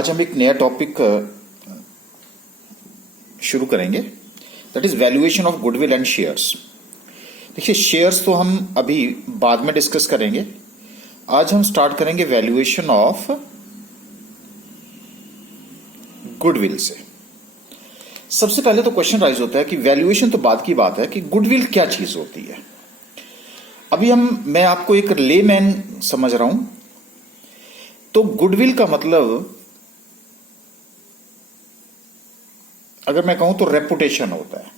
आज हम एक नया टॉपिक शुरू करेंगे, that is valuation of goodwill and shares. देखिए, शेयर्स तो हम अभी बाद में डिस्कस करेंगे। आज हम स्टार्ट करेंगे वैल्यूएशन ऑफ गुडविल से। सबसे पहले तो क्वेश्चन राइज होता है कि वैल्यूएशन तो बाद की बात है कि गुडविल क्या चीज होती है। अभी मैं आपको एक लेमैन समझ रहा हूं। तो गुडविल का मतलब अगर मैं कहूं तो रेपुटेशन होता है।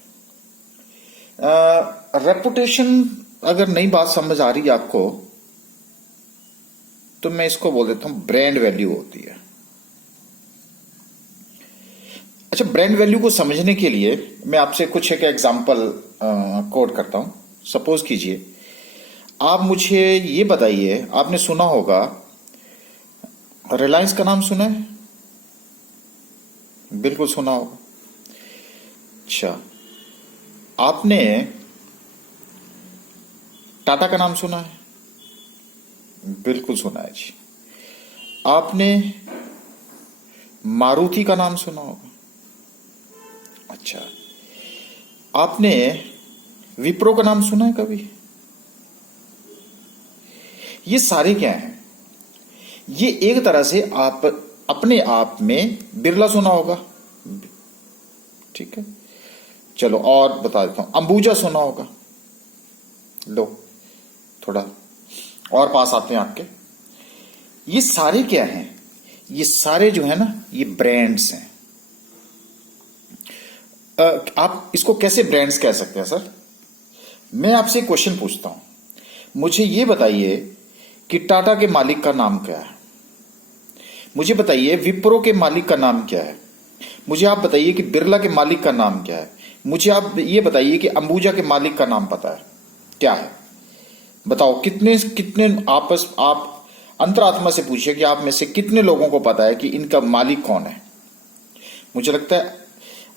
रेपुटेशन अगर नई बात समझ आ रही है आपको तो मैं इसको बोल देता हूं ब्रांड वैल्यू होती है। अच्छा, ब्रांड वैल्यू को समझने के लिए मैं आपसे कुछ एक एग्जांपल कोट करता हूं। सपोज कीजिए आप मुझे ये बताइए, आपने सुना होगा रिलायंस का नाम सुना है? बिल्कुल सुना होगा। अच्छा, आपने टाटा का नाम सुना है? बिल्कुल सुना है जी। आपने मारुति का नाम सुना होगा? अच्छा, आपने विप्रो का नाम सुना है कभी? ये सारे क्या हैं? ये एक तरह से आप अपने आप में बिरला सुना होगा, ठीक है। चलो और बता देता हूं, अंबुजा सुना होगा। लो थोड़ा और पास आते हैं आपके। ये सारे क्या हैं? ये सारे जो है ना, ये ब्रांड्स हैं। आप इसको कैसे ब्रांड्स कह सकते हैं सर? मैं आपसे क्वेश्चन पूछता हूं, मुझे ये बताइए कि टाटा के मालिक का नाम क्या है? मुझे बताइए विप्रो के मालिक का नाम क्या है? मुझे आप बताइए कि बिरला के मालिक का नाम क्या है? मुझे आप ये बताइए कि अंबुजा के मालिक का नाम पता है क्या है? बताओ कितने कितने आप अंतरात्मा से पूछिए कि आप में से कितने लोगों को पता है कि इनका मालिक कौन है। मुझे लगता है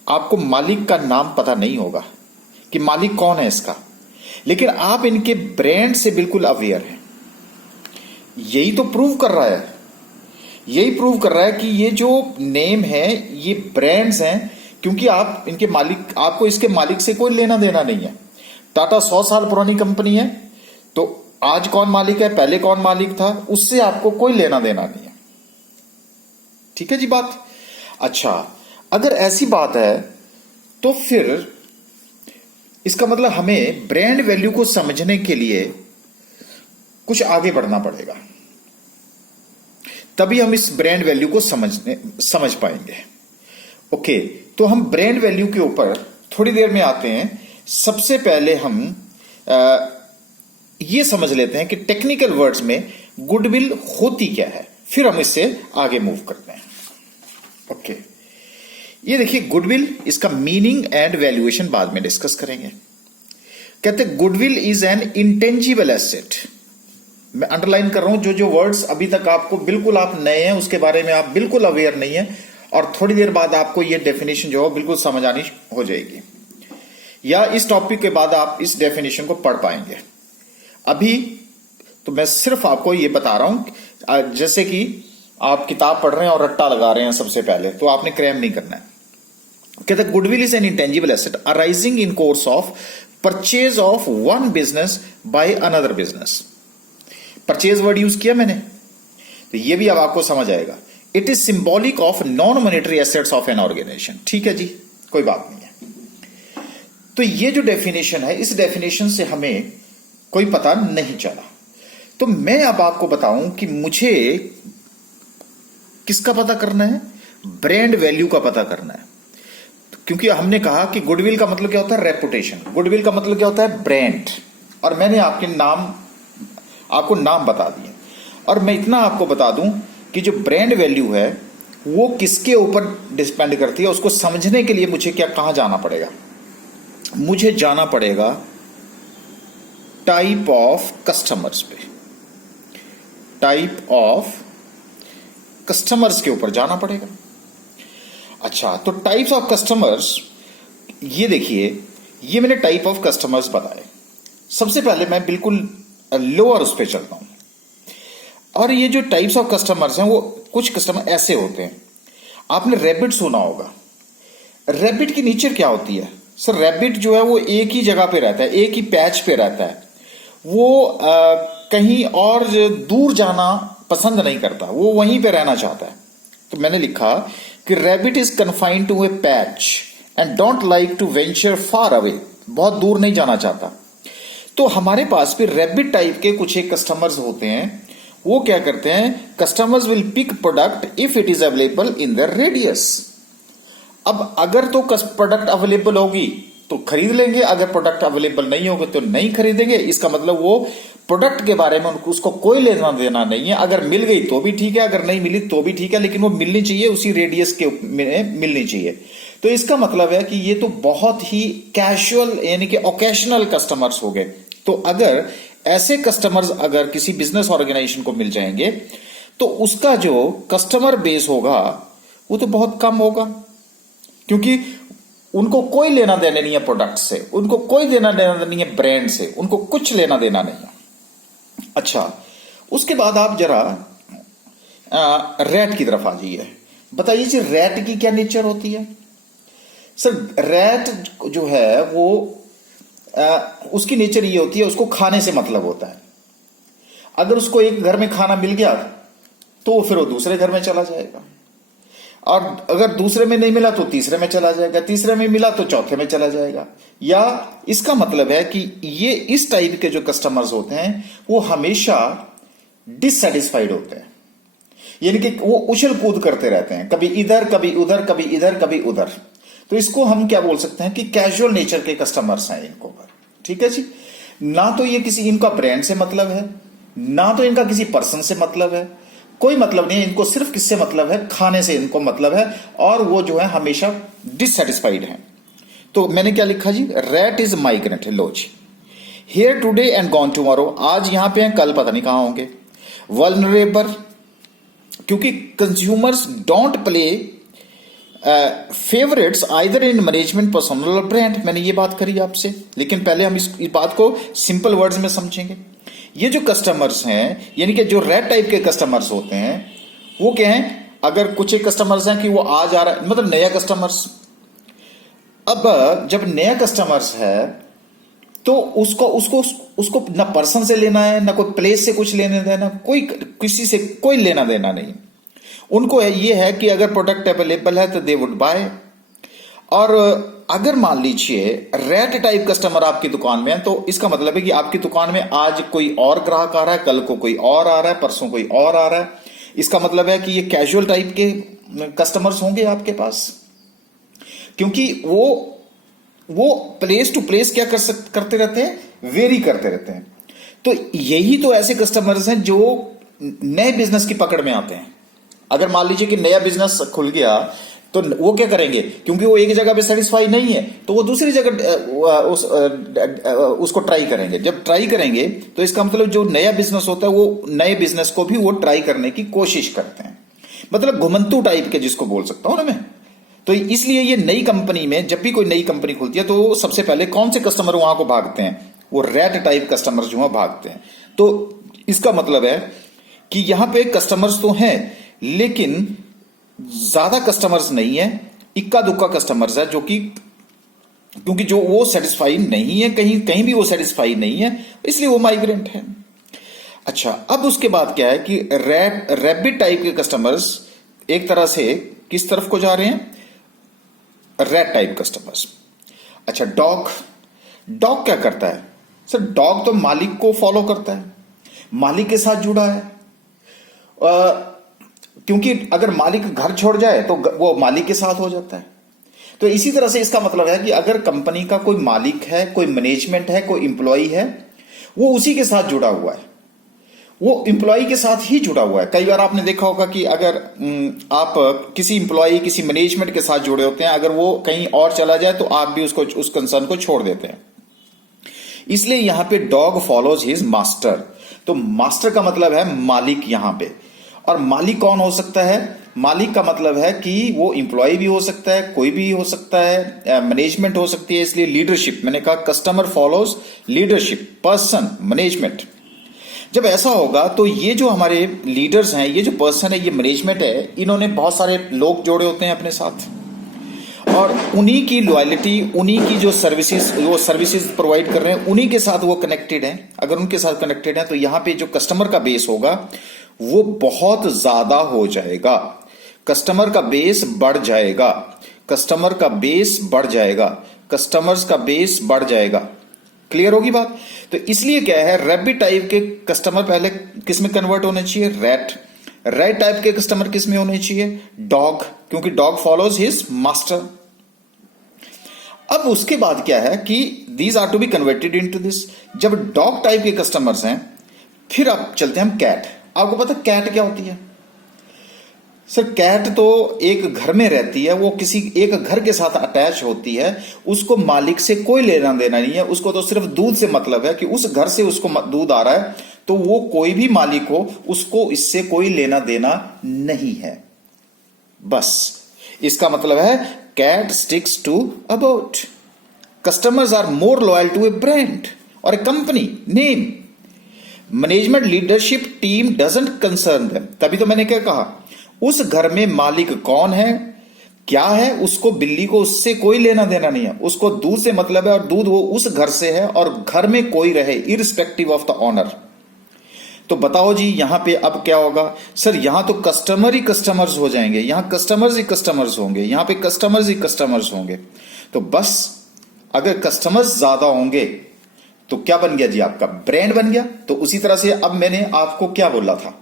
आपको मालिक का नाम पता नहीं होगा कि मालिक कौन है इसका, लेकिन आप इनके ब्रांड से बिल्कुल अवेयर हैं। यही तो प्रूव कर रहा है, यही प्रूव कर रहा है कि ये जो नेम है ये ब्रांड्स हैं, क्योंकि आप इनके मालिक, आपको इसके मालिक से कोई लेना देना नहीं है। टाटा 100 साल पुरानी कंपनी है, तो आज कौन मालिक है, पहले कौन मालिक था, उससे आपको कोई लेना देना नहीं है। ठीक है जी बात। अच्छा, अगर ऐसी बात है तो फिर इसका मतलब हमें ब्रांड वैल्यू को समझने के लिए कुछ आगे बढ़ना पड़ेगा, तभी हम इस ब्रांड वैल्यू को समझ पाएंगे। ओके, तो हम ब्रांड वैल्यू के ऊपर थोड़ी देर में आते हैं। सबसे पहले हम ये समझ लेते हैं कि टेक्निकल वर्ड्स में गुडविल होती क्या है, फिर हम इससे आगे मूव करते हैं। ओके, ये देखिए गुडविल, इसका मीनिंग एंड वैल्यूएशन बाद में डिस्कस करेंगे। कहते हैं goodwill is an intangible asset. मैं अंडरलाइन कर रहा हूं, जो वर्ड्स अभी तक आपको बिल्कुल आप नए हैं, उसके बारे में आप बिल्कुल अवेयर नहीं है, और थोड़ी देर बाद आपको ये डेफिनेशन जो है बिल्कुल समझ आनी हो जाएगी, या इस टॉपिक के बाद आप इस डेफिनेशन को पढ़ पाएंगे। अभी तो मैं सिर्फ आपको ये बता रहा हूं, जैसे कि आप किताब पढ़ रहे हैं और रट्टा लगा रहे हैं सबसे पहले, तो आपने क्रैम नहीं करना है। कहते हैं goodwill is an intangible asset arising in course of purchase of one business by another business. Purchase word use किया मैंने, तो ये भी अब आपको समझ आएगा। It is symbolic of non monetary assets of an organisation. ठीक है जी, कोई बात नहीं है। तो ये जो डेफिनेशन है, इस डेफिनेशन से हमें कोई पता नहीं चला, तो मैं अब आपको बताऊं कि मुझे किसका पता करना है? ब्रांड वैल्यू का पता करना है। क्योंकि हमने कहा कि गुडविल का मतलब क्या होता है? रेपुटेशन। गुडविल का मतलब क्या होता है? ब्रांड। और मैंने आपको नाम बता दिए, और मैं इतना आपको बता दूं कि जो ब्रांड वैल्यू है वो किसके ऊपर डिपेंड करती है। उसको समझने के लिए मुझे कहां जाना पड़ेगा? मुझे जाना पड़ेगा टाइप ऑफ कस्टमर्स पे, टाइप ऑफ कस्टमर्स के ऊपर जाना पड़ेगा। अच्छा, तो टाइप्स ऑफ कस्टमर्स, ये देखिए, ये मैंने टाइप ऑफ कस्टमर्स बताए। सबसे पहले मैं बिल्कुल लोअर उस पर चलता हूं, और ये जो टाइप्स ऑफ कस्टमर्स हैं, वो कुछ कस्टमर ऐसे होते हैं आपने रैबिट सुना होगा। रैबिट की नेचर क्या होती है सर? रैबिट जो है वो एक ही जगह पे रहता है, एक ही पैच पे रहता है। वो कहीं और दूर जाना पसंद नहीं करता, वो वहीं पे रहना चाहता है। तो मैंने लिखा कि rabbit is confined to a patch and don't like to venture far away, बहुत दूर नहीं जाना चाहता। तो हमारे पास भी रैबिट टाइप के कुछ एक कस्टमर्स होते हैं। वो क्या करते हैं? Customers will pick product if it is available in the radius. अब अगर तो प्रोडक्ट अवेलेबल होगी तो खरीद लेंगे, अगर प्रोडक्ट अवेलेबल नहीं होगा तो नहीं खरीदेंगे। इसका मतलब वो प्रोडक्ट के बारे में उसको कोई लेना देना नहीं है। अगर मिल गई तो भी ठीक है, अगर नहीं मिली तो भी ठीक है, लेकिन वो मिलनी चाहिए, उसी रेडियस के में मिलनी चाहिए। तो इसका मतलब है कि ये तो बहुत ही कैजुअल यानी कि ओकेशनल कस्टमर्स हो गए। तो अगर ऐसे कस्टमर्स अगर किसी बिजनेस ऑर्गेनाइजेशन को मिल जाएंगे तो उसका जो कस्टमर बेस होगा वो तो बहुत कम होगा, क्योंकि उनको कोई लेना देना नहीं है प्रोडक्ट से, उनको कोई लेना देना नहीं है ब्रांड से, उनको कुछ लेना देना नहीं है। अच्छा, उसके बाद आप जरा रैट की तरफ आ जाइए। बताइए जी, रैट की क्या नेचर होती है? सर रैट जो है वो उसकी नेचर ये होती है, उसको खाने से मतलब होता है। अगर उसको एक घर में खाना मिल गया तो फिर वो दूसरे घर में चला जाएगा, और अगर दूसरे में नहीं मिला तो तीसरे में चला जाएगा, तीसरे में मिला तो चौथे में चला जाएगा। या इसका मतलब है कि ये इस टाइप के जो कस्टमर्स होते हैं वो हमेशा डिससेटिस्फाइड होते हैं, यानी कि वो उछल कूद करते रहते हैं, कभी इधर कभी उधर, कभी इधर कभी उधर। तो इसको हम क्या बोल सकते हैं कि कैजुअल नेचर के कस्टमर्स हैं इनको। ठीक है जी। ना तो ये किसी इनका ब्रांड से मतलब है, ना तो इनका किसी पर्सन से मतलब है, कोई मतलब नहीं है इनको, सिर्फ किससे मतलब है? खाने से इनको मतलब है, और वो जो है हमेशा डिससेटिस्फाइड है। तो मैंने क्या लिखा जी? Rat is migrant. लो जी, here today and gone tomorrow, आज यहां पे हैं, कल पता नहीं कहां होंगे। वल्नरेबल, क्योंकि consumers don't play favourites either in management, personal और ब्रांड। मैंने ये बात करी आपसे, लेकिन पहले हम इस बात को सिंपल वर्ड्स में समझेंगे। ये जो कस्टमर्स हैं, यानी कि जो रेड टाइप के कस्टमर्स होते हैं, वो क्या हैं? अगर कुछ एक कस्टमर्स हैं कि वो आज आ रहा है, मतलब नया कस्टमर्स। अब जब नया कस्टमर्स है तो उसको ना पर्सन से लेना है, ना कोई प्लेस से कुछ लेने देना, कोई किसी से कोई लेना देना नहीं। उनको ये है कि अगर प्रोडक्ट अवेलेबल है तो दे वुड बाय। और अगर मान लीजिए रेट टाइप कस्टमर आपकी दुकान में है, तो इसका मतलब है कि आपकी दुकान में आज कोई और ग्राहक आ रहा है, कल को कोई और आ रहा है, परसों कोई और आ रहा है। इसका मतलब है कि ये कैजुअल टाइप के कस्टमर्स होंगे आपके पास, क्योंकि वो प्लेस टू प्लेस क्या करते रहते हैं? वेरी करते रहते हैं। तो यही तो ऐसे कस्टमर्स हैं जो नए बिजनेस की पकड़ में आते हैं। अगर मान लीजिए कि नया बिजनेस खुल गया तो वो क्या करेंगे? क्योंकि वो एक जगह पे सेटिस्फाई नहीं है तो वो दूसरी जगह उसको ट्राई करेंगे। जब ट्राई करेंगे तो इसका मतलब जो नया बिजनेस होता है वो नए बिजनेस को भी वो ट्राई करने की कोशिश करते हैं, मतलब घुमंतू टाइप के जिसको बोल सकता हूं ना मैं। तो इसलिए ये नई कंपनी में, जब भी कोई नई कंपनी खुलती है तो सबसे पहले कौन से कस्टमर वहां को भागते हैं? वो रेड टाइप कस्टमर जो है भागते हैं। तो इसका मतलब है कि यहां पे कस्टमर्स तो हैं लेकिन ज्यादा कस्टमर्स नहीं है, इक्का दुक्का कस्टमर्स है, जो कि क्योंकि जो वो सेटिस्फाई नहीं है, कहीं भी वो सेटिस्फाई नहीं है, इसलिए वो माइग्रेंट है। अच्छा, अब उसके बाद क्या है कि रैबिट टाइप के कस्टमर्स एक तरह से किस तरफ को जा रहे हैं? Red type customers. अच्छा, डॉग क्या करता है? सर डॉग तो मालिक को फॉलो करता है, मालिक के साथ जुड़ा है। क्योंकि अगर मालिक घर छोड़ जाए तो वो मालिक के साथ हो जाता है। तो इसी तरह से इसका मतलब है कि अगर कंपनी का कोई मालिक है, कोई मैनेजमेंट है, कोई इंप्लॉय है, वो उसी के साथ जुड़ा हुआ है, वो इंप्लॉय के साथ ही जुड़ा हुआ है। कई बार आपने देखा होगा कि अगर आप किसी इंप्लॉय, किसी मैनेजमेंट के साथ जुड़े होते हैं, अगर वो कहीं और चला जाए तो आप भी उस कंसर्न को छोड़ देते हैं। इसलिए यहां पे डॉग फॉलोज हिज मास्टर। तो मास्टर का मतलब है मालिक यहां पे। और मालिक कौन हो सकता है? मालिक का मतलब है कि वो इंप्लॉय भी हो सकता है, कोई भी हो सकता है, मैनेजमेंट हो सकती है। इसलिए लीडरशिप, मैंने कहा customer follows leadership, person, management. जब ऐसा होगा तो ये जो हमारे लीडर्स हैं, ये जो पर्सन है, ये मैनेजमेंट है, इन्होंने बहुत सारे लोग जोड़े होते हैं अपने साथ, और उन्हीं की लॉयल्टी, उन्हीं की जो सर्विसेज प्रोवाइड कर रहे हैं, उन्हीं के साथ वो कनेक्टेड हैं। अगर उनके साथ कनेक्टेड है तो यहां पे जो कस्टमर का बेस होगा वो बहुत ज्यादा हो जाएगा, कस्टमर का बेस बढ़ जाएगा, कस्टमर का बेस बढ़ जाएगा, कस्टमर्स का बेस बढ़ जाएगा। क्लियर होगी बात? तो इसलिए क्या है, रैबिट टाइप के कस्टमर पहले किस में कन्वर्ट होने चाहिए? रैट। रैट टाइप के कस्टमर किस में होने चाहिए? डॉग, क्योंकि डॉग फॉलोज हिज मास्टर। अब उसके बाद क्या है कि these are to be converted into this. जब डॉग टाइप के कस्टमर्स हैं, फिर अब चलते हैं हम कैट। आपको पता कैट क्या होती है? सर कैट तो एक घर में रहती है, वो किसी एक घर के साथ अटैच होती है, उसको मालिक से कोई लेना देना नहीं है, उसको तो सिर्फ दूध से मतलब है कि उस घर से उसको दूध आ रहा है, तो वो कोई भी मालिक हो उसको इससे कोई लेना देना नहीं है। बस इसका मतलब है cat sticks to about. Customers are more loyal to a brand और a company name. Management leadership team doesn't concern them. तभी तो मैंने क्या कहा, उस घर में मालिक कौन है, क्या है, उसको बिल्ली को उससे कोई लेना देना नहीं है, उसको दूध से मतलब है, और दूध वो उस घर से है, और घर में कोई रहे इररिस्पेक्टिव ऑफ द ऑनर। तो बताओ जी यहां पे अब क्या होगा? सर यहां तो कस्टमर ही कस्टमर्स हो जाएंगे, यहां कस्टमर्स ही कस्टमर्स होंगे, यहां पे कस्टमर्स ही कस्टमर्स होंगे। तो बस अगर कस्टमर्स ज्यादा होंगे तो क्या बन गया जी? आपका ब्रांड बन गया। तो उसी तरह से अब मैंने आपको क्या बोला था,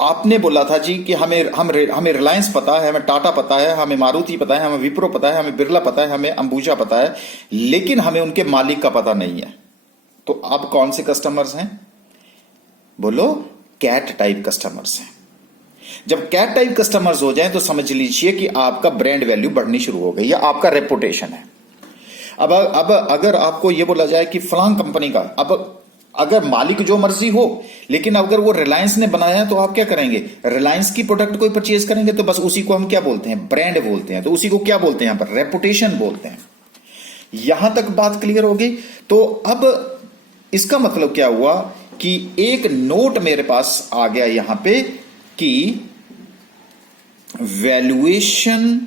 आपने बोला था जी कि हमें रिलायंस पता है, हमें टाटा पता है, हमें मारुति पता है, हमें विप्रो पता है, हमें बिरला पता है, हमें अंबुजा पता है, लेकिन हमें उनके मालिक का पता नहीं है। तो अब कौन से कस्टमर्स हैं? बोलो, कैट टाइप कस्टमर्स हैं। जब कैट टाइप कस्टमर्स हो जाएं तो समझ लीजिए कि आपका ब्रांड वैल्यू बढ़नी शुरू हो गई, या आपका रेपुटेशन है। अब अगर आपको यह बोला जाए कि फलां कंपनी का, अब अगर मालिक जो मर्जी हो, लेकिन अगर वो रिलायंस ने बनाया है तो आप क्या करेंगे? रिलायंस की प्रोडक्ट कोई परचेज करेंगे तो बस उसी को हम क्या बोलते हैं? ब्रांड बोलते हैं। तो उसी को क्या बोलते हैं यहां पर? रेपुटेशन बोलते हैं। यहां तक बात क्लियर होगी? तो अब इसका मतलब क्या हुआ कि एक नोट मेरे पास आ गया यहां पे कि वैल्यूएशन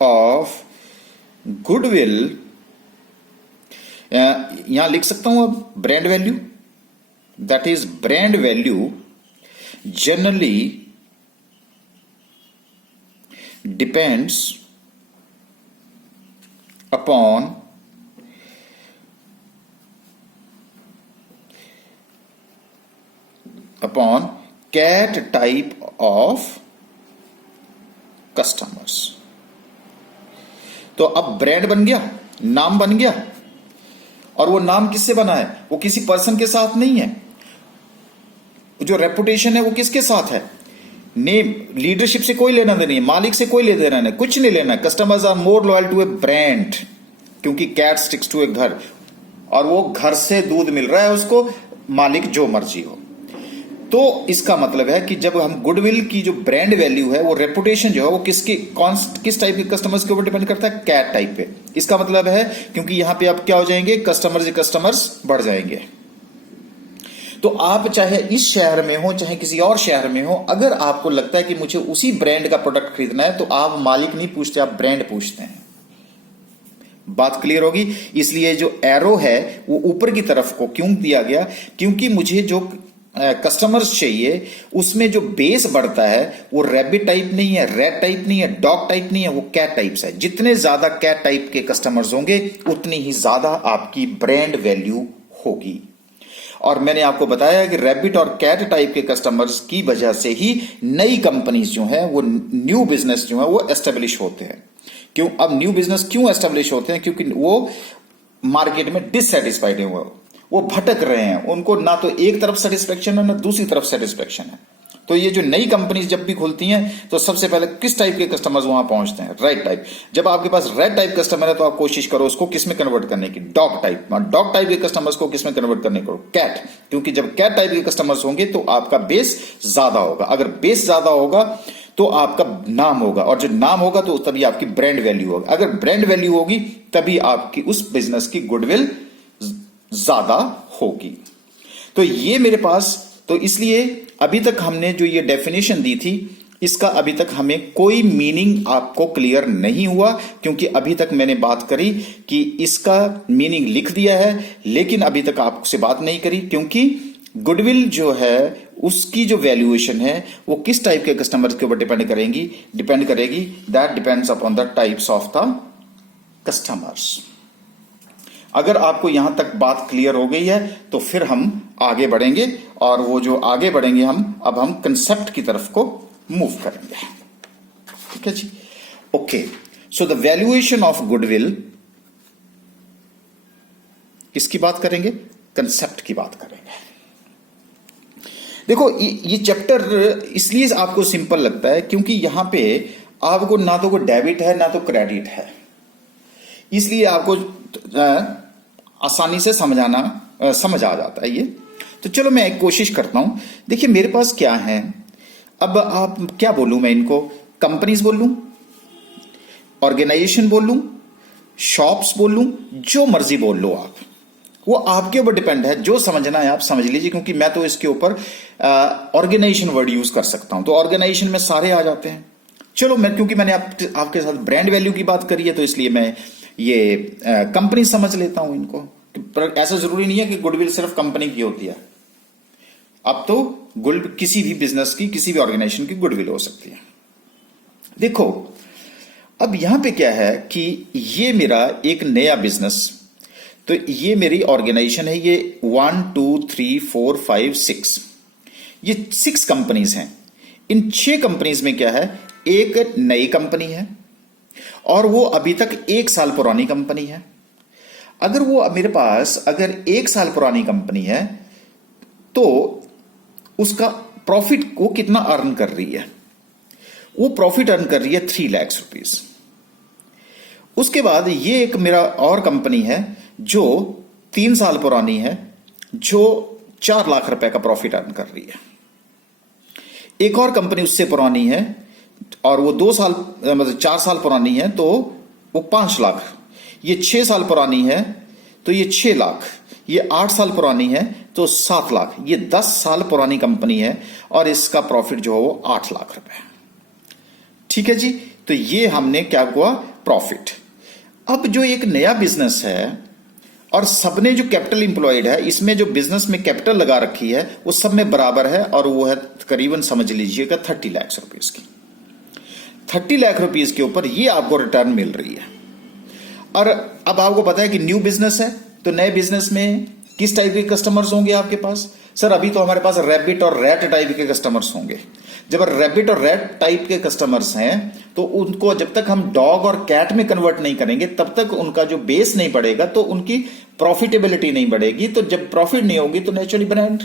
ऑफ गुडविल, यहां लिख सकता हूं अब brand value, that is brand value generally depends upon cat type of customers। तो अब ब्रांड बन गया, नाम बन गया, और वो नाम किससे बना है? वो किसी पर्सन के साथ नहीं है। जो रेपुटेशन है वो किसके साथ है? नेम, लीडरशिप से कोई लेना देना नहीं, मालिक से कोई लेना देना नहीं, कुछ नहीं लेना। Customers are more loyal to a brand, क्योंकि कैट स्टिक्स टू ए घर, और वो घर से दूध मिल रहा है उसको, मालिक जो मर्जी हो। तो इसका मतलब है कि जब हम गुडविल की जो ब्रांड वैल्यू है, वो रेपुटेशन जो है वो किस टाइप के कस्टमर्स के ऊपर डिपेंड करता है? कैट टाइप पे। इसका मतलब है क्योंकि यहां पे आप क्या हो जाएंगे? कस्टमर्स बढ़ जाएंगे। तो आप चाहे इस शहर में हो चाहे किसी और शहर में हो, अगर आपको लगता है कि मुझे उसी ब्रांड का प्रोडक्ट खरीदना है, तो आप मालिक नहीं पूछते, आप ब्रांड पूछते हैं। बात क्लियर होगी? इसलिए जो एरो है वो ऊपर की तरफ को क्यों दिया गया? क्योंकि मुझे जो कस्टमर्स चाहिए उसमें जो बेस बढ़ता है वो रैबिट टाइप नहीं है, रेड टाइप नहीं है, डॉग टाइप नहीं है, वो कैट टाइप्स है। जितने ज्यादा कैट टाइप के कस्टमर्स होंगे उतनी ही ज्यादा आपकी ब्रांड वैल्यू होगी। और मैंने आपको बताया कि रैबिट और कैट टाइप के कस्टमर्स की वजह से ही नई कंपनीज जो है वो, न्यू बिजनेस जो है वो एस्टेब्लिश होते हैं। क्यों? अब न्यू बिजनेस क्यों एस्टेब्लिश होते हैं? क्योंकि वो मार्केट में डिससेटिस्फाइड है, वो भटक रहे हैं, उनको ना तो एक तरफ सेटिस्फेक्शन है ना दूसरी तरफ सेटिस्फेक्शन है। तो ये जो नई कंपनीज जब भी खुलती हैं तो सबसे पहले किस टाइप के कस्टमर्स वहां पहुंचते हैं? Red type. जब आपके पास रेड टाइप कस्टमर है तो आप कोशिश करो उसको किस में कन्वर्ट करने की? Dog type. डॉग टाइप के कस्टमर्स को किस में कन्वर्ट करने को? कैट। क्योंकि जब कैट टाइप के कस्टमर्स होंगे तो आपका बेस ज्यादा होगा। अगर बेस ज्यादा होगा तो आपका नाम होगा, और जो नाम होगा तो तभी आपकी ब्रांड वैल्यू होगी। अगर ब्रांड वैल्यू होगी तभी आपकी उस बिजनेस की गुडविल ज्यादा होगी। तो ये मेरे पास, तो इसलिए अभी तक हमने जो ये डेफिनेशन दी थी, इसका अभी तक हमें कोई मीनिंग आपको क्लियर नहीं हुआ, क्योंकि अभी तक मैंने बात करी कि इसका मीनिंग लिख दिया है, लेकिन अभी तक आपसे बात नहीं करी, क्योंकि गुडविल जो है उसकी जो वैल्यूएशन है वो किस टाइप के कस्टमर्स के ऊपर डिपेंड करेगी। That depends upon the types of the customers. अगर आपको यहां तक बात क्लियर हो गई है तो फिर हम आगे बढ़ेंगे, और वो जो आगे बढ़ेंगे अब हम कंसेप्ट की तरफ को मूव करेंगे। ठीक है जी, okay. So the valuation of goodwill, किसकी बात करेंगे? कंसेप्ट की बात करेंगे। देखो ये चैप्टर इसलिए आपको सिंपल लगता है क्योंकि यहां पे आपको ना तो कोई डेबिट है ना तो क्रेडिट है, इसलिए आपको आसानी से समझ आ जाता है ये। तो चलो मैं एक कोशिश करता हूं। देखिए मेरे पास क्या है, अब आप क्या बोलूं मैं इनको, कंपनीज बोल लूं, ऑर्गेनाइजेशन बोल लूं, शॉप्स बोल लूं, जो मर्जी बोल लो आप, वो आपके ऊपर डिपेंड है। जो समझना है आप समझ लीजिए, क्योंकि मैं तो इसके ऊपर ऑर्गेनाइजेशन वर्ड यूज कर सकता हूं, तो ऑर्गेनाइजेशन में सारे आ जाते हैं। चलो मैं, क्योंकि मैंने आपके साथ ब्रांड वैल्यू की बात करी है, तो इसलिए मैं ये कंपनी समझ लेता हूं इनको। पर ऐसा जरूरी नहीं है कि गुडविल सिर्फ कंपनी की होती है। अब तो किसी भी बिजनेस की, किसी भी ऑर्गेनाइजेशन की गुडविल हो सकती है। देखो अब यहां पे क्या है कि ये मेरा एक नया बिजनेस, तो ये मेरी ऑर्गेनाइजेशन है, ये 1 2 3 4 5 6, ये 6 कंपनीज हैं। इन 6 कंपनीज में क्या है, एक नई कंपनी है और वो अभी तक 1 साल पुरानी कंपनी है। अगर वो मेरे पास अगर 1 साल पुरानी कंपनी है तो उसका प्रॉफिट को कितना अर्न कर रही है, वो प्रॉफिट अर्न कर रही है 3 लाख रुपीस। उसके बाद ये एक मेरा और कंपनी है जो 3 साल पुरानी है, जो 4 लाख रुपए का प्रॉफिट अर्न कर रही है। एक और कंपनी उससे पुरानी है और वो 2 साल मतलब 4 साल पुरानी है, तो वो 5 लाख। ये 6 साल पुरानी है तो ये 6 लाख। ये 8 साल पुरानी है तो 7 लाख। ये 10 साल पुरानी कंपनी है और इसका प्रॉफिट जो है वो 8 लाख रुपए। ठीक है जी, तो ये हमने क्या हुआ, प्रॉफिट। अब जो एक नया बिजनेस है और सबने जो कैपिटल इंप्लॉयड है, इसमें जो बिजनेस में कैपिटल लगा रखी है वो सब में बराबर है, और वो है करीबन समझ लीजिएगा 30 लाख रुपीस की। 30 लाख रुपीस के ऊपर ये आपको रिटर्न मिल रही है। और अब आपको पता है कि न्यू बिजनेस है, तो नए बिजनेस में किस टाइप के कस्टमर्स होंगे आपके पास? सर अभी तो हमारे पास रैबिट और रैट टाइप के कस्टमर्स होंगे। जब रैबिट और रैट टाइप के कस्टमर्स हैं तो उनको जब तक हम डॉग और कैट में कन्वर्ट नहीं करेंगे तब तक उनका जो बेस नहीं बढ़ेगा, तो उनकी प्रॉफिटेबिलिटी नहीं बढ़ेगी। तो जब प्रॉफिट नहीं होगी तो नेचुरली ब्रांड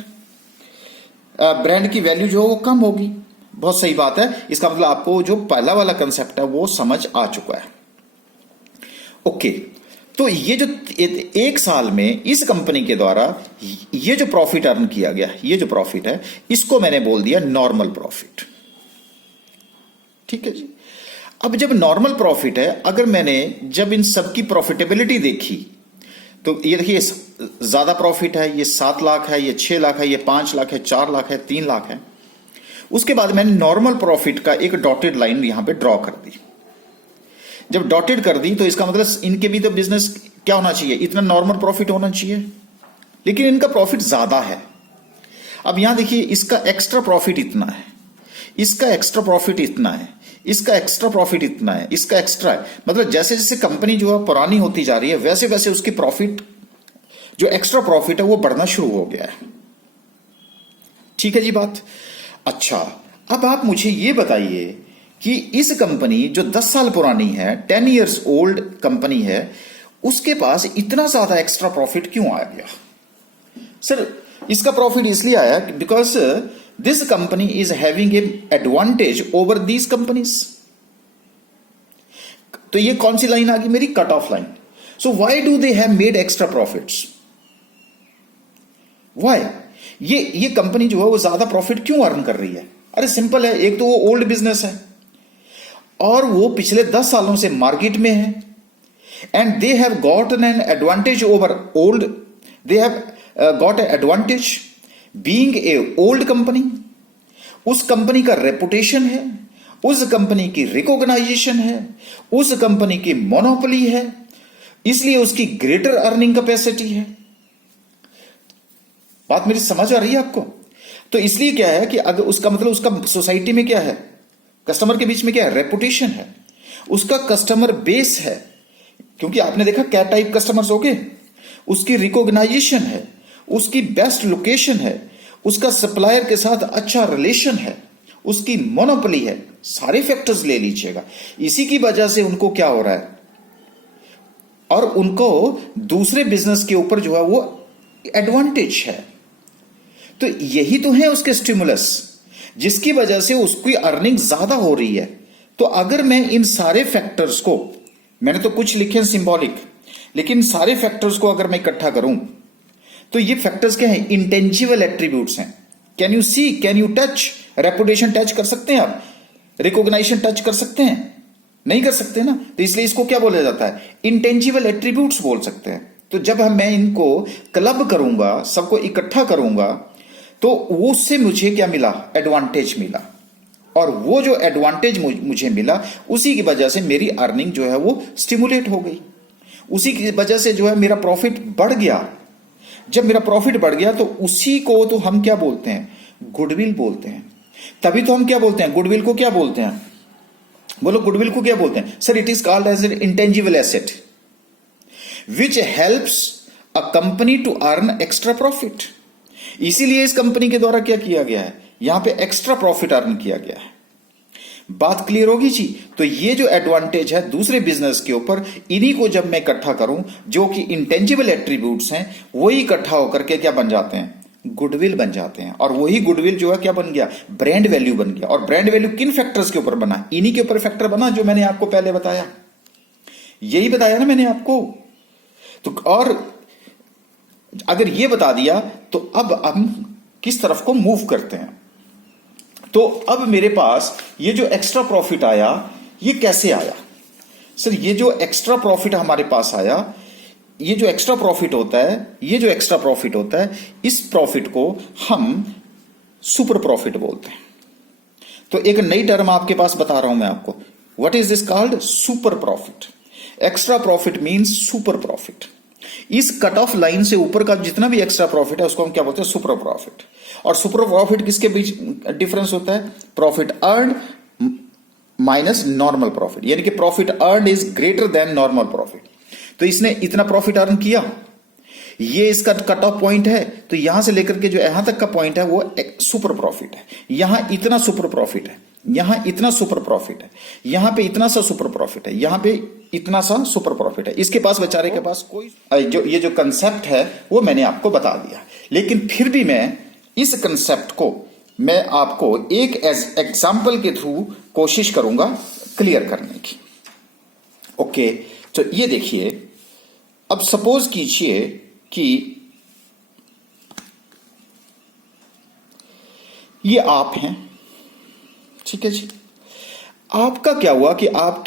की वैल्यू जो है वो कम होगी। बहुत सही बात है। इसका मतलब आपको जो पहला वाला कंसेप्ट है वो समझ आ चुका है। ओके, तो ये जो 1 साल में इस कंपनी के द्वारा ये जो प्रॉफिट अर्न किया गया, ये जो प्रॉफिट है, इसको मैंने बोल दिया नॉर्मल प्रॉफिट। ठीक है जी। अब जब नॉर्मल प्रॉफिट है, अगर मैंने जब इन सब की प्रॉफिटेबिलिटी देखी, तो ये देखिए ज्यादा प्रॉफिट है, ये 7 लाख है, ये 6 लाख है, ये 5 लाख है, 4 लाख है, 3 लाख है। उसके बाद मैंने नॉर्मल प्रॉफिट का एक डॉटेड लाइन यहां पे ड्रॉ कर दी। जब डॉटेड कर दी तो इसका मतलब इनके भी तो बिजनेस क्या होना चाहिए, इतना नॉर्मल प्रॉफिट होना चाहिए, लेकिन इनका प्रॉफिट ज्यादा है। अब यहां देखिए इसका एक्स्ट्रा प्रॉफिट इतना है, इसका एक्स्ट्रा प्रॉफिट इतना है, इसका एक्स्ट्रा प्रॉफिट इतना है, इसका एक्स्ट्रा है। मतलब जैसे जैसे कंपनी जो है पुरानी होती जा रही है वैसे वैसे उसकी प्रॉफिट जो एक्स्ट्रा प्रॉफिट है वो बढ़ना शुरू हो गया है। ठीक है जी बात। अच्छा, अब आप मुझे ये बताइए कि इस कंपनी जो 10 साल पुरानी है, 10 ईयर्स ओल्ड कंपनी है, उसके पास इतना ज्यादा एक्स्ट्रा प्रॉफिट क्यों आ गया? सर इसका प्रॉफिट इसलिए आया because this company is having a advantage over these companies. तो ये कौन सी लाइन आ गई मेरी? Cut off line. So why do they have made extra profits? Why? ये कंपनी जो है वो ज्यादा प्रॉफिट क्यों अर्न कर रही है? अरे सिंपल है, एक तो वो ओल्ड बिजनेस है और वो पिछले 10 सालों से मार्केट में है, and they have gotten an advantage over old they have got a advantage being a old company. उस कंपनी का रेपुटेशन है, उस कंपनी की रिकॉग्नाइजेशन है, उस कंपनी की मोनोपोली है, इसलिए उसकी ग्रेटर अर्निंग कैपेसिटी है। बात मेरी समझ आ रही है आपको? तो इसलिए क्या है कि अगर उसका मतलब उसका सोसाइटी में क्या है, कस्टमर के बीच में क्या है, रेपुटेशन है, उसका कस्टमर बेस है, क्योंकि आपने देखा क्या टाइप कस्टमर्स हो गए, उसकी रिकॉग्नाइजेशन है, उसकी बेस्ट लोकेशन है, उसका सप्लायर के साथ अच्छा रिलेशन है, उसकी मोनोपोली है, सारे फैक्टर्स ले लीजिएगा। इसी की वजह से उनको क्या हो रहा है, और उनको दूसरे बिजनेस के ऊपर जो है वो एडवांटेज है। तो यही तो है उसके स्टिमुलस, जिसकी वजह से उसकी अर्निंग ज्यादा हो रही है। तो अगर मैं इन सारे फैक्टर्स को, मैंने तो कुछ लिखे हैं सिंबॉलिक, लेकिन सारे फैक्टर्स को अगर मैं इकट्ठा करूं तो ये फैक्टर्स क्या हैं, इंटेंजिबल एट्रीब्यूट्स हैं। Can you see, can you touch, reputation touch कर सकते हैं आप, रिकॉग्नाइजेशन टच कर सकते हैं, नहीं कर सकते ना, तो इसलिए इसको क्या बोला जाता है, इंटेंजिबल एट्रीब्यूट्स बोल सकते हैं। तो जब मैं इनको क्लब करूंगा, सबको इकट्ठा करूंगा, तो उससे मुझे क्या मिला, एडवांटेज मिला, और वो जो एडवांटेज मुझे मिला उसी की वजह से मेरी अर्निंग जो है वो स्टिमुलेट हो गई, उसी की वजह से जो है मेरा प्रॉफिट बढ़ गया। जब मेरा प्रॉफिट बढ़ गया तो उसी को तो हम क्या बोलते हैं, गुडविल बोलते हैं। तभी तो हम क्या बोलते हैं, गुडविल को क्या बोलते हैं, बोलो गुडविल को क्या बोलते हैं? Sir, it is called as an intangible asset which helps a company to earn extra profit. इसीलिए इस कंपनी के द्वारा क्या किया गया है, यहां पे एक्स्ट्रा प्रॉफिट अर्न किया गया है। बात क्लियर होगी जी? तो ये जो एडवांटेज है दूसरे बिजनेस के ऊपर, इन्हीं को जब मैं इकट्ठा करूं, जो कि इंटेंजिबल एट्रीब्यूट्स हैं, वही इकट्ठा होकर के क्या बन जाते हैं, गुडविल बन जाते हैं। और वही गुडविल जो है क्या बन गया, ब्रांड वैल्यू बन गया। और ब्रांड वैल्यू किन फैक्टर्स के ऊपर बना, इन्हीं के ऊपर फैक्टर बना जो मैंने आपको पहले बताया, यही बताया ना मैंने आपको। तो और अगर ये बता दिया तो अब हम किस तरफ को मूव करते हैं। तो अब मेरे पास ये जो एक्स्ट्रा प्रॉफिट आया, ये कैसे आया? सर, ये जो एक्स्ट्रा प्रॉफिट हमारे पास आया, ये जो एक्स्ट्रा प्रॉफिट होता है, ये जो एक्स्ट्रा प्रॉफिट होता है, इस प्रॉफिट को हम सुपर प्रॉफिट बोलते हैं। तो एक नई टर्म आपके पास बता रहा हूं मैं आपको, what is this called, super profit. Extra profit means super profit. इस कट ऑफ लाइन से ऊपर का जितना भी एक्स्ट्रा प्रॉफिट है उसको हम क्या बोलते हैं, सुपर प्रॉफिट। और सुपर प्रॉफिट किसके बीच डिफरेंस होता है, profit earn minus normal profit, यानी कि profit earn is greater than normal profit. तो इसने इतना प्रॉफिट अर्न किया, ये इसका कट ऑफ पॉइंट है, तो यहां से लेकर के जो यहां तक का पॉइंट है वो सुपर प्रॉफिट है। यहां इतना सुपर प्रॉफिट है, यहां इतना सुपर प्रॉफिट है, यहां पे इतना सा सुपर प्रॉफिट है, यहां पे इतना सा सुपर प्रॉफिट है। इसके पास बेचारे के पास कोई जो ये जो कंसेप्ट है वो मैंने आपको बता दिया, लेकिन फिर भी मैं इस कंसेप्ट को मैं आपको एक एग्जाम्पल के थ्रू कोशिश करूंगा क्लियर करने की। ओके, तो ये देखिए, अब सपोज कीजिए कि ये आप हैं, ठीक है जी। आपका क्या हुआ कि आप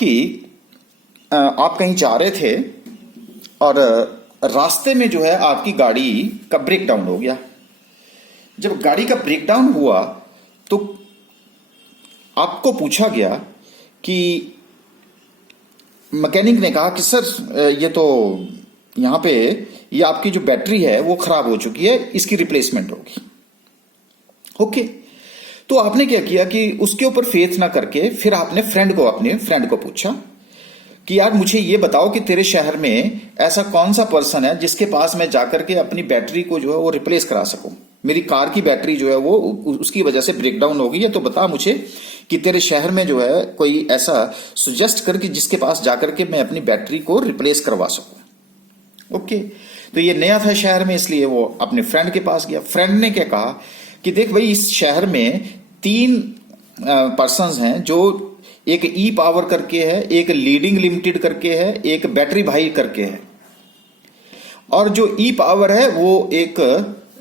कहीं जा रहे थे और रास्ते में जो है आपकी गाड़ी का ब्रेक डाउन हो गया। जब गाड़ी का ब्रेक डाउन हुआ तो आपको पूछा गया कि मैकेनिक ने कहा कि सर ये तो यहां पे ये आपकी जो बैटरी है वो खराब हो चुकी है, इसकी रिप्लेसमेंट होगी। ओके, तो आपने क्या किया कि उसके ऊपर फेथ ना करके फिर आपने अपने फ्रेंड को पूछा कि यार मुझे ये बताओ कि तेरे शहर में ऐसा कौन सा पर्सन है जिसके पास मैं जाकर के अपनी बैटरी को जो है वो रिप्लेस करा सकूं। मेरी कार की बैटरी जो है वो उसकी वजह से ब्रेक डाउन हो गई है, तो बता मुझे कि तेरे शहर में जो है कोई ऐसा सजेस्ट कर कि जिसके पास जाकर के मैं अपनी बैटरी को रिप्लेस करवा सकूं। ओके, तो ये नया था शहर में, इसलिए वो अपने फ्रेंड के पास गया। फ्रेंड ने क्या कहा कि देख भाई, इस शहर में 3 पर्सन्स हैं, जो एक ई पावर करके है, एक लीडिंग लिमिटेड करके है, एक बैटरी भाई करके है। और जो ई पावर है वो एक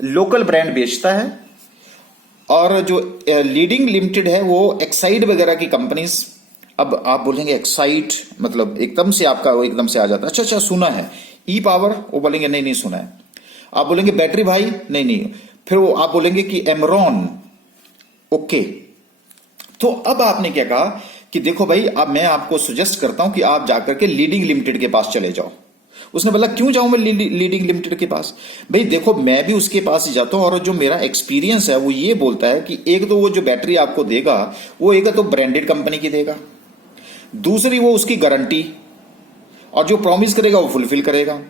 लोकल ब्रांड बेचता है, और जो लीडिंग लिमिटेड है वो एक्साइड वगैरह की कंपनीज। अब आप बोलेंगे एक्साइड मतलब एकदम से आपका वो एकदम से आ जाता है, अच्छा सुना है। ई पावर, वो बोलेंगे नहीं सुना है। आप बोलेंगे बैटरी भाई, नहीं नहीं, फिर वो आप बोलेंगे कि एमरॉन, ओके। तो अब आपने क्या कहा कि देखो भाई, अब मैं आपको सजेस्ट करता हूं कि आप जाकर के लीडिंग लिमिटेड के पास चले जाओ। उसने बोला क्यों जाऊं मैं लीडिंग लिमिटेड के पास? भाई देखो, मैं भी उसके पास ही जाता हूं और जो मेरा एक्सपीरियंस है वो ये बोलता है कि एक तो वो जो बैटरी आपको देगा वो एक तो ब्रांडेड कंपनी की देगा, दूसरी वो उसकी गारंटी, और जो प्रॉमिस करेगा वो फुलफिल करेगा,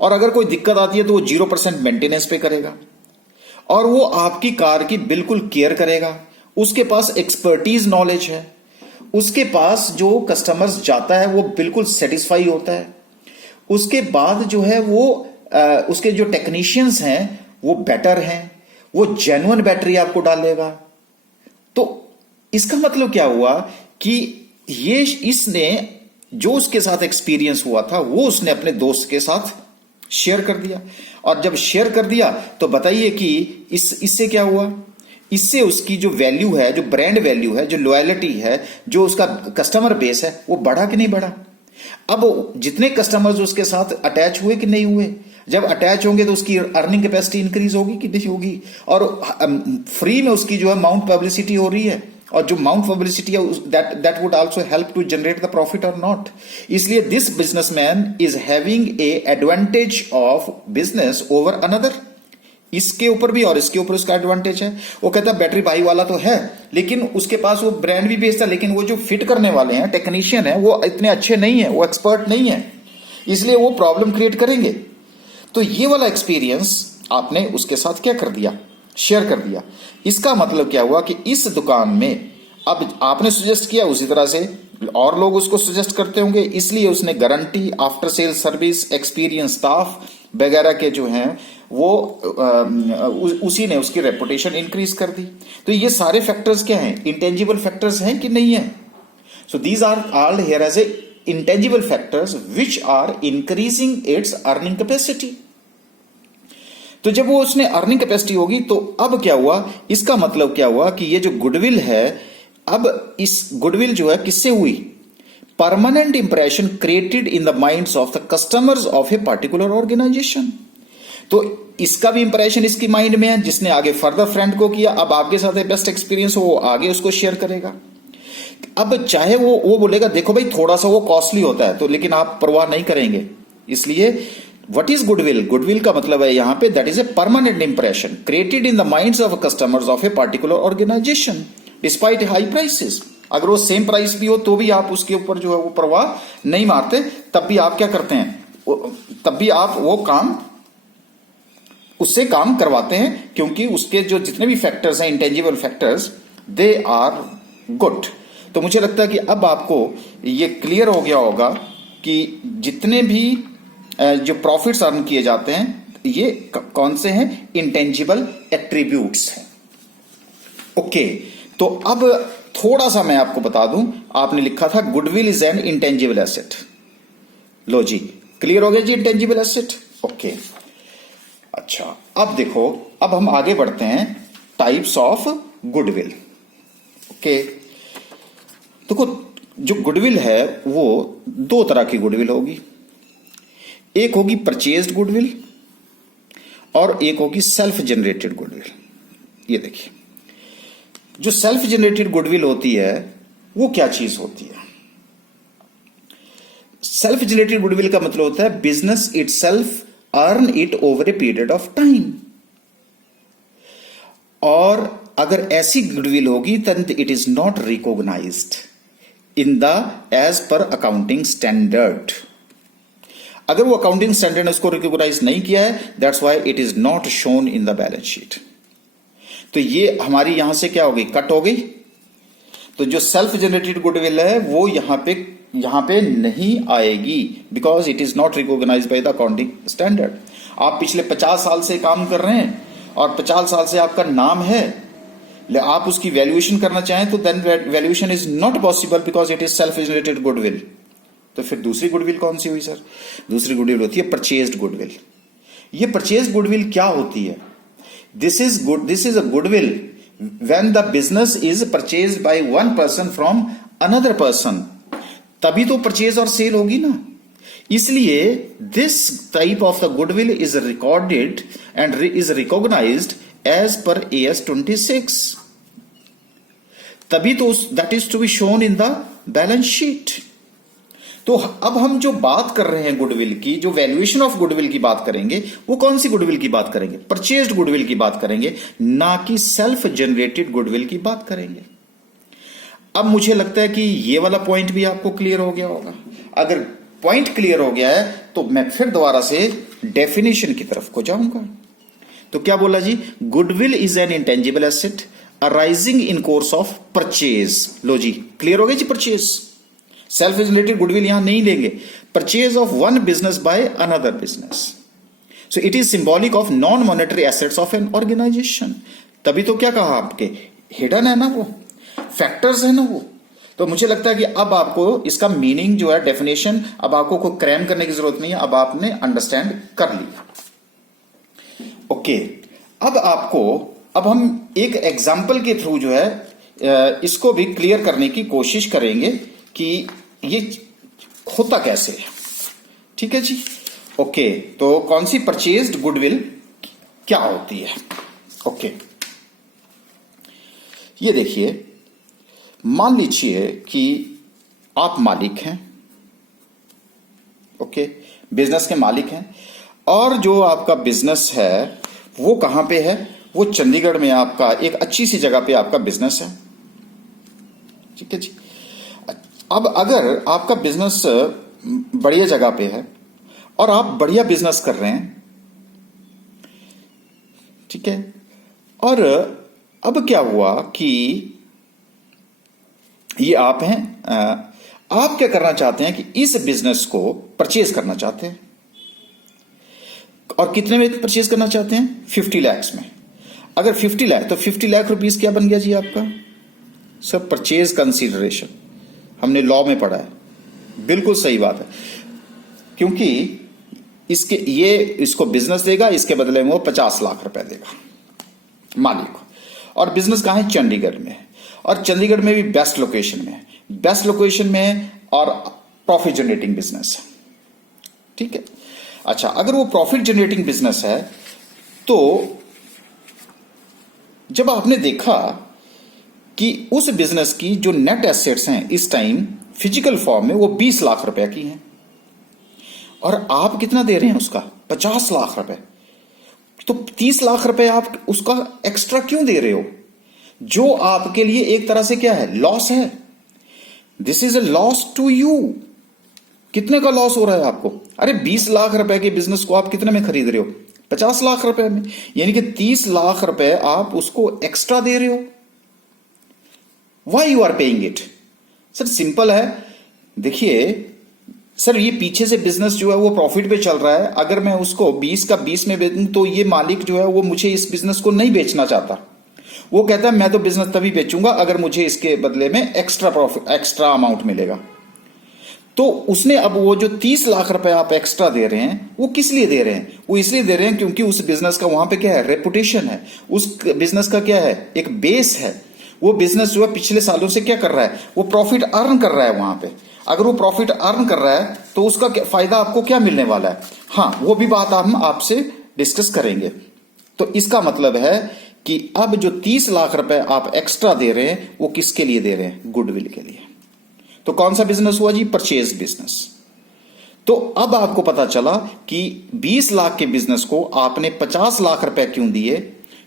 और अगर कोई दिक्कत आती है तो वो 0% मेंटेनेंस पे करेगा, और वो आपकी कार की बिल्कुल केयर करेगा। उसके पास एक्सपर्टीज नॉलेज है, उसके पास जो कस्टमर्स जाता है वो बिल्कुल सेटिस्फाई होता है। उसके बाद जो है वो उसके जो टेक्नीशियंस हैं वो बेटर हैं, वो जेन्युइन बैटरी आपको डालेगा। तो इसका मतलब क्या हुआ कि ये इसने जो उसके साथ एक्सपीरियंस हुआ था वो उसने अपने दोस्त के साथ शेयर कर दिया, और जब शेयर कर दिया तो बताइए कि इससे क्या हुआ? इससे उसकी जो वैल्यू है, जो ब्रांड वैल्यू है, जो लॉयल्टी है, जो उसका कस्टमर बेस है, वो बढ़ा कि नहीं बढ़ा? अब जितने कस्टमर्स उसके साथ अटैच हुए कि नहीं हुए? जब अटैच होंगे तो उसकी अर्निंग कैपेसिटी इंक्रीज होगी कि नहीं होगी? और फ्री में उसकी जो है माउंट पब्लिसिटी हो रही है, और जो माउंट पब्लिसिटी है that would also help to generate the profit और नॉट। इसलिए this businessman is having a advantage of business over another. इसके ऊपर भी और इसके ऊपर उसका एडवांटेज है। वो कहता है बैटरी भाई वाला तो है, लेकिन उसके पास वो ब्रांड भी बेचता है, लेकिन वो जो फिट करने वाले हैं, टेक्नीशियन है, वो इतने अच्छे नहीं है, वो एक्सपर्ट नहीं है, इसलिए वो प्रॉब्लम क्रिएट करेंगे। तो ये वाला एक्सपीरियंस आपने उसके साथ क्या कर दिया? शेयर कर दिया। इसका मतलब क्या हुआ कि इस दुकान में अब आपने सजेस्ट किया, उसी तरह से और लोग उसको सजेस्ट करते होंगे, इसलिए उसने guarantee, after sale service, experience staff वगैरह के जो हैं वो उसी ने उसकी रेपुटेशन इंक्रीज कर दी। तो ये सारे फैक्टर्स क्या हैं? इंटेंजिबल फैक्टर्स हैं कि नहीं है? So these are called here as a intangible factors which are increasing its earning capacity. तो जब वो उसने अर्निंग कैपेसिटी होगी तो अब क्या हुआ? इसका मतलब क्या हुआ कि ये जो गुडविल है, अब इस गुडविल जो है किससे हुई? Permanent impression created in the minds of the customers of a particular organisation. तो इसका भी इंप्रेशन इसकी माइंड में है, जिसने आगे फर्दर फ्रेंड को किया, अब आपके साथ बेस्ट एक्सपीरियंस हो, वो आगे उसको शेयर करेगा। अब चाहे वो बोलेगा देखो भाई थोड़ा सा वो कॉस्टली होता है, तो लेकिन आप परवाह नहीं करेंगे। इसलिए व्हाट इज गुडविल? गुडविल का मतलब है यहां पे that is a permanent impression created in the minds of customers of a particular organisation despite high prices. अगर वो सेम प्राइस भी हो तो भी आप उसके ऊपर जो है वो परवाह नहीं मारते, तब भी आप क्या करते हैं? तब भी आप वो काम उससे काम करवाते हैं, क्योंकि उसके जो जितने भी फैक्टर्स हैं, intangible factors, they are good. तो मुझे लगता है कि अब आपको ये क्लियर हो गया होगा कि जितने भी जो प्रॉफिट्स अर्न किए जाते हैं ये कौन से हैं? इंटेंजिबल एट्रीब्यूट्स हैं। ओके, तो अब थोड़ा सा मैं आपको बता दूं, आपने लिखा था goodwill is an intangible asset. लो जी, क्लियर हो गया जी, इंटेंजिबल एसेट। ओके, अच्छा, अब देखो, अब हम आगे बढ़ते हैं टाइप्स ऑफ गुडविल। ओके, देखो जो गुडविल है वो दो तरह की गुडविल होगी। एक होगी परचेज्ड गुडविल और एक होगी सेल्फ जनरेटेड गुडविल। ये देखिए, जो सेल्फ जनरेटेड गुडविल होती है वो क्या चीज होती है? सेल्फ जनरेटेड गुडविल का मतलब होता है business itself earn it over a period of time. और अगर ऐसी गुडविल होगी then it is not recognised in the as per accounting standard. अगर वो अकाउंटिंग स्टैंडर्ड ने उसको रिकॉग्नाइज नहीं किया है, that's why it is not shown in the balance sheet. तो ये हमारी यहां से क्या हो गई? कट हो गई। तो जो सेल्फ जनरेटेड गुडविल है वो यहां पे नहीं आएगी, because it is not recognised by the accounting standard. आप पिछले 50 साल से काम कर रहे हैं और 50 साल से आपका नाम है, आप उसकी वैल्यूएशन करना चाहें तो then valuation is not possible because it is self generated goodwill. तो फिर दूसरी गुडविल कौन सी हुई सर? दूसरी गुडविल होती है परचेज्ड गुडविल। ये परचेज्ड गुडविल क्या होती है? This is a goodwill when the business is purchased by one person from another person. तभी तो परचेज और सेल होगी ना। इसलिए this type of the goodwill is recorded and is recognised as per AS 26, तभी तो that is to be shown in the balance sheet. तो अब हम जो बात कर रहे हैं गुडविल की, जो वैल्यूएशन ऑफ गुडविल की बात करेंगे, वो कौन सी गुडविल की बात करेंगे? परचेज्ड गुडविल की बात करेंगे, ना कि सेल्फ जनरेटेड गुडविल की बात करेंगे। अब मुझे लगता है कि ये वाला पॉइंट भी आपको क्लियर हो गया होगा। अगर पॉइंट क्लियर हो गया है तो मैं फिर दोबारा से डेफिनेशन की तरफ को जाऊंगा। तो क्या बोला जी? Goodwill is an intangible asset arising in course of purchase. लो जी, क्लियर हो गया जी। परचेज, सेल्फ जनरेटेड गुडविल यहां नहीं लेंगे। Purchase of one business by another business, so it is symbolic of non monetary assets of an organisation. तभी तो क्या कहा आपके, हिडन है ना, वो फैक्टर्स है ना वो। तो मुझे लगता है कि अब आपको इसका मीनिंग जो है, डेफिनेशन, अब आपको कोई क्रैम करने की जरूरत नहीं है, अब आपने अंडरस्टैंड कर लिया। ओके, अब हम एक एग्जाम्पल के थ्रू जो है इसको भी क्लियर करने की कोशिश करेंगे कि ये होता कैसे है। ठीक है जी। ओके, तो कौन सी परचेज्ड गुडविल क्या होती है? ओके, ये देखिए, मान लीजिए कि आप मालिक हैं, ओके, बिजनेस के मालिक हैं, और जो आपका बिजनेस है वो कहां पे है? वो चंडीगढ़ में आपका एक अच्छी सी जगह पे आपका बिजनेस है। ठीक है जी। अब अगर आपका बिजनेस बढ़िया जगह पे है और आप बढ़िया बिजनेस कर रहे हैं, ठीक है, और अब क्या हुआ कि ये आप हैं, आप क्या करना चाहते हैं कि इस बिजनेस को परचेज करना चाहते हैं। और कितने में परचेज करना चाहते हैं? 50 लाख में। अगर 50 लाख, तो 50 लाख रुपीस क्या बन गया जी आपका? सब परचेज कंसीडरेशन, हमने लॉ में पढ़ा है, बिल्कुल सही बात है। क्योंकि इसको बिजनेस देगा, इसके बदले में वो 50 लाख रुपए देगा मालिक को। और बिजनेस कहां है? चंडीगढ़ में है, और चंडीगढ़ में भी बेस्ट लोकेशन में है, बेस्ट लोकेशन में है, और प्रॉफिट जनरेटिंग बिजनेस है। ठीक है। अच्छा, अगर वो प्रॉफिट जनरेटिंग बिजनेस है, तो जब आपने देखा कि उस बिजनेस की जो नेट एसेट्स हैं इस टाइम फिजिकल फॉर्म में वो 20 लाख रुपए की हैं, और आप कितना दे रहे हैं उसका? 50 लाख रुपए। तो 30 लाख रुपए आप उसका एक्स्ट्रा क्यों दे रहे हो? जो आपके लिए एक तरह से क्या है? लॉस है। This is a loss to you. कितने का लॉस हो रहा है आपको? अरे 20 लाख रुपए के बिजनेस को आप कितने में खरीद रहे हो? 50 लाख रुपए में। यानी कि 30 लाख रुपए आप उसको एक्स्ट्रा दे रहे हो। Why you are paying it? Sir simple है, देखिए सर, ये पीछे से बिजनेस जो है वो प्रॉफिट पे चल रहा है। अगर मैं उसको 20 का 20 में बेचूं तो ये मालिक जो है वो मुझे इस बिजनेस को नहीं बेचना चाहता। वो कहता है मैं तो बिजनेस तभी बेचूंगा अगर मुझे इसके बदले में एक्स्ट्रा प्रॉफिट, एक्स्ट्रा अमाउंट मिलेगा। तो उसने अब वो जो 30 लाख रुपए आप एक्स्ट्रा दे रहे हैं, वो किस लिए दे रहे हैं? वो इसलिए दे रहे हैं क्योंकि उस बिजनेस का वहां पे क्या है? रेपुटेशन है। उस बिजनेस का क्या है? एक बेस है। वो बिजनेस जो है पिछले सालों से क्या कर रहा है? वो प्रॉफिट अर्न कर रहा है वहां पे। अगर वो प्रॉफिट अर्न कर रहा है तो उसका फायदा आपको क्या मिलने वाला है? हाँ, वो भी बात हम आपसे डिस्कस करेंगे। तो इसका मतलब है कि अब जो 30 लाख रुपए आप एक्स्ट्रा दे रहे हैं वो किसके लिए दे रहे हैं? गुडविल के लिए। तो कौन सा बिजनेस हुआ जी? Purchase business. तो अब आपको पता चला कि 20 लाख के बिजनेस को आपने 50 लाख रुपए क्यों दिए?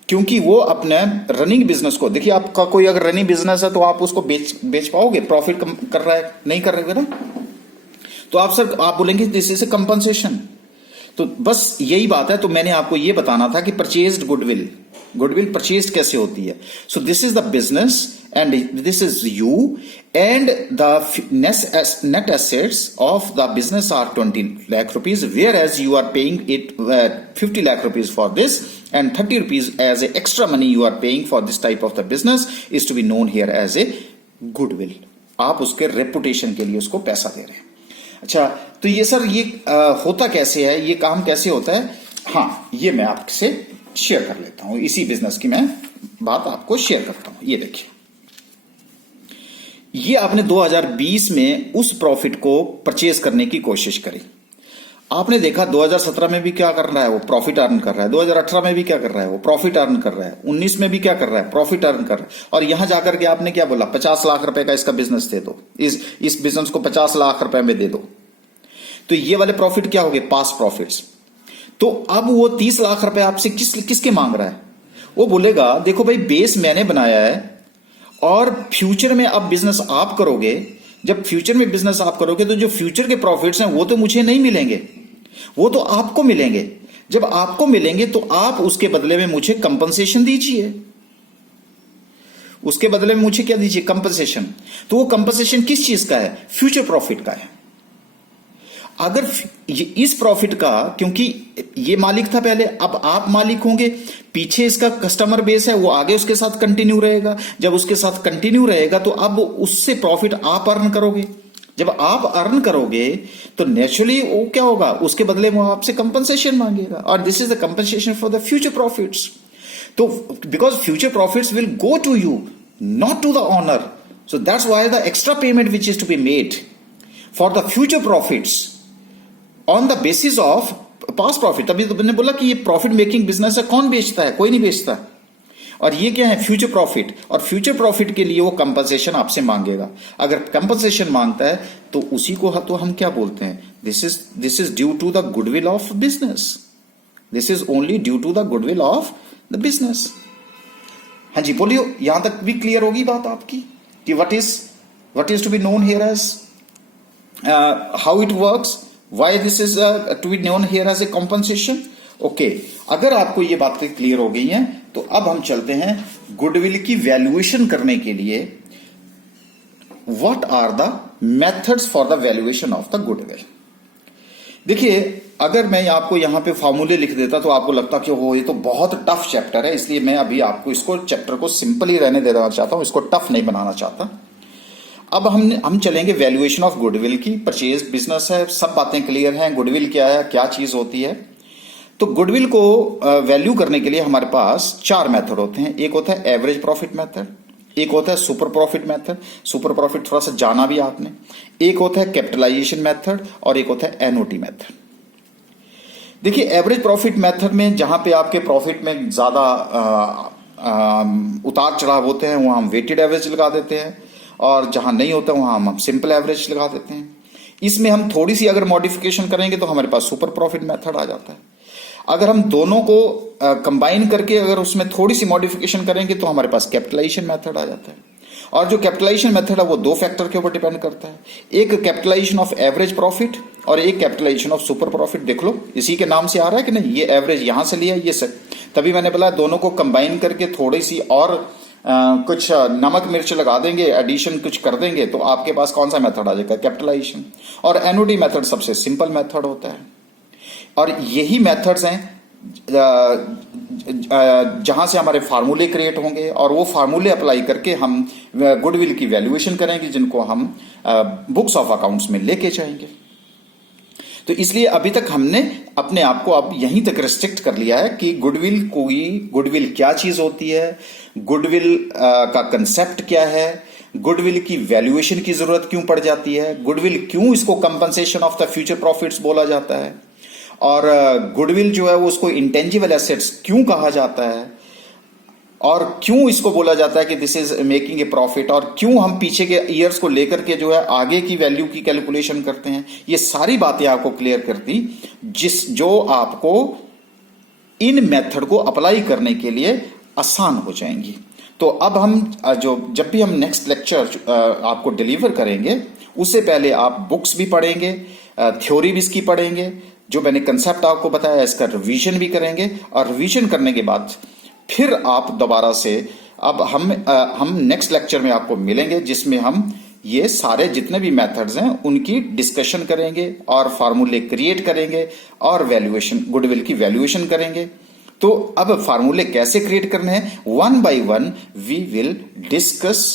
क्योंकि वो अपने रनिंग बिजनेस को, देखिए आपका कोई अगर रनिंग बिजनेस है तो आप उसको बेच पाओगे? प्रॉफिट कर रहा है, नहीं कर रहे ना, तो आप बोलेंगे दिस इज ए कंपनसेशन। तो बस यही बात है। तो मैंने आपको ये बताना था कि परचेज्ड गुडविल परचेज्ड कैसे होती है। So this is the business and this is you, and the net assets of the business are 20 lakh rupees, whereas you are paying it 50 lakh rupees for this, and 30 rupees as a extra money you are paying for this type of the business is to be known here as a goodwill. आप उसके reputation के लिए उसको पैसा दे रहे हैं। अच्छा, तो ये सर ये होता कैसे है, ये काम कैसे होता है? हाँ, ये मैं आपसे शेयर कर लेता हूं। इसी बिजनेस की मैं बात आपको शेयर करता हूं। ये देखिए, ये आपने 2020 में उस प्रॉफिट को परचेज करने की कोशिश करी, आपने देखा 2017 में भी क्या कर रहा है, वो प्रॉफिट अर्न कर रहा है, 2018 में भी क्या कर रहा है, वो प्रॉफिट अर्न कर रहा है, 19 में भी क्या कर रहा है, प्रॉफिट अर्न कर रहा है। और यहां जाकर के आपने क्या बोला, 50 लाख रुपए का इसका बिजनेस दे दो, इस बिजनेस को 50 लाख रुपए में दे दो। तो ये वाले प्रॉफिट क्या हो गए, पास्ट प्रॉफिट्स। तो अब वो 30 लाख रुपए आपसे किसके मांग रहा है? वो बोलेगा देखो भाई, बेस मैंने बनाया है और फ्यूचर में अब बिजनेस आप करोगे। जब फ्यूचर में बिजनेस आप करोगे तो जो फ्यूचर के प्रॉफिट्स हैं वो तो मुझे नहीं मिलेंगे, वो तो आपको मिलेंगे। जब आपको मिलेंगे तो आप उसके बदले में मुझे कंपनसेशन दीजिए, उसके बदले में मुझे क्या दीजिए, कंपनसेशन। तो वो कंपनसेशन किस चीज का है, फ्यूचर प्रॉफिट का है। अगर इस प्रॉफिट का, क्योंकि ये मालिक था पहले, अब आप मालिक होंगे, पीछे इसका कस्टमर बेस है, वो आगे उसके साथ कंटिन्यू रहेगा। जब उसके साथ कंटिन्यू रहेगा तो अब उससे प्रॉफिट आप अर्न करोगे। जब आप अर्न करोगे तो नेचुरली वो क्या होगा, उसके बदले में आपसे कंपनसेशन मांगेगा, और this is the compensation for the future profits. तो because future profits will go to you, not to the owner, so that's why the extra payment which is to be made for the future profits on the basis of past profit. तभी तो मैंने बोला कि ये profit making business है, कौन बेचता है, कोई नहीं बेचता। और ये क्या है, फ्यूचर प्रॉफिट। और फ्यूचर प्रॉफिट के लिए वो कंपनसेशन आपसे मांगेगा। अगर कंपनसेशन मांगता है तो उसी को तो हम क्या बोलते हैं, this is due to the goodwill of business, this is only due to the goodwill of the business. हाँ जी बोलियो, यहां तक भी क्लियर होगी बात आपकी कि what is to be known here as, how it works, why this is to be known here as a compensation. Okay, अगर आपको ये बातें क्लियर हो गई हैं तो अब हम चलते हैं गुडविल की वैल्यूएशन करने के लिए। What are the methods for the valuation of the goodwill. देखिए, अगर मैं आपको यहां पे फॉर्मूले लिख देता तो आपको लगता कि हो ये तो बहुत टफ चैप्टर है, इसलिए मैं अभी आपको इसको चैप्टर को सिंपल ही रहने देना चाहता हूं, इसको टफ नहीं बनाना चाहता। अब हम चलेंगे वैल्यूएशन ऑफ गुडविल की। परचेज बिजनेस है, सब बातें क्लियर हैं, गुडविल क्या है, क्या चीज होती है। तो गुडविल को वैल्यू करने के लिए हमारे पास 4 मेथड होते हैं। एक होता है एवरेज प्रॉफिट मेथड, एक होता है super profit method, super profit थोड़ा सा जाना भी आपने, एक होता है कैपिटलाइजेशन मेथड, और एक होता है एनओटी मेथड। देखिए, एवरेज प्रॉफिट मेथड में जहां पे आपके प्रॉफिट में ज्यादा उतार चढ़ाव होते हैं वहां हम वेटेड एवरेज लगा देते हैं, और जहां नहीं होता वहां हम सिंपल एवरेज लगा देते हैं। इसमें हम थोड़ी सी अगर मॉडिफिकेशन करेंगे तो हमारे पास सुपर प्रॉफिट मेथड आ जाता है। अगर हम दोनों को कंबाइन करके अगर उसमें थोड़ी सी मॉडिफिकेशन करेंगे तो हमारे पास कैपिटलाइजेशन मेथड आ जाता है। और जो कैपिटलाइजेशन मेथड है वो 2 फैक्टर के ऊपर डिपेंड करता है, एक कैपिटलाइजेशन ऑफ एवरेज प्रॉफिट और एक कैपिटलाइजेशन ऑफ सुपर प्रॉफिट। देख लो, इसी के नाम से आ रहा है कि नहीं, ये एवरेज यहां से लिया, ये सब। तभी मैंने बोला दोनों को कंबाइन करके थोड़ी सी और कुछ नमक मिर्च लगा देंगे, एडिशन कुछ कर देंगे, तो आपके पास कौन सा मेथड आ जाएगा, कैपिटलाइजेशन। और एनओडी मेथड सबसे सिंपल मेथड होता है। और यही मेथड्स हैं जहां से हमारे फार्मूले क्रिएट होंगे, और वो फार्मूले अप्लाई करके हम गुडविल की वैल्यूएशन करेंगे, जिनको हम बुक्स ऑफ अकाउंट्स में लेके जाएंगे। तो इसलिए अभी तक हमने अपने आप को अब यहीं तक रिस्ट्रिक्ट कर लिया है कि गुडविल क्या चीज होती है, गुडविल का कंसेप्ट क्या है, गुडविल की वैल्यूएशन की जरूरत क्यों पड़ जाती है, गुडविल क्यों इसको compensation of the future profits बोला जाता है, और गुडविल जो है वो उसको इंटेंजिबल एसेट्स क्यों कहा जाता है, और क्यों इसको बोला जाता है कि this is making a profit, और क्यों हम पीछे के ईयर्स को लेकर के जो है आगे की वैल्यू की कैलकुलेशन करते हैं। ये सारी बातें आपको क्लियर कर दी, जो आपको इन मेथड को अप्लाई करने के लिए आसान हो जाएंगी। तो अब हम जब भी हम नेक्स्ट लेक्चर आपको डिलीवर करेंगे उससे पहले आप बुक्स भी पढ़ेंगे, थ्योरी भी इसकी पढ़ेंगे, जो मैंने कंसेप्ट आपको बताया इसका रिवीजन भी करेंगे, और रिवीजन करने के बाद फिर आप दोबारा से अब हम नेक्स्ट लेक्चर में आपको मिलेंगे, जिसमें हम ये सारे जितने भी मेथड्स हैं उनकी डिस्कशन करेंगे और फार्मूले क्रिएट करेंगे और वैल्यूएशन, गुडविल की वैल्यूएशन करेंगे। तो अब फार्मूले कैसे क्रिएट करने हैं, 1 by 1 we will discuss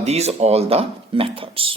these all the methods.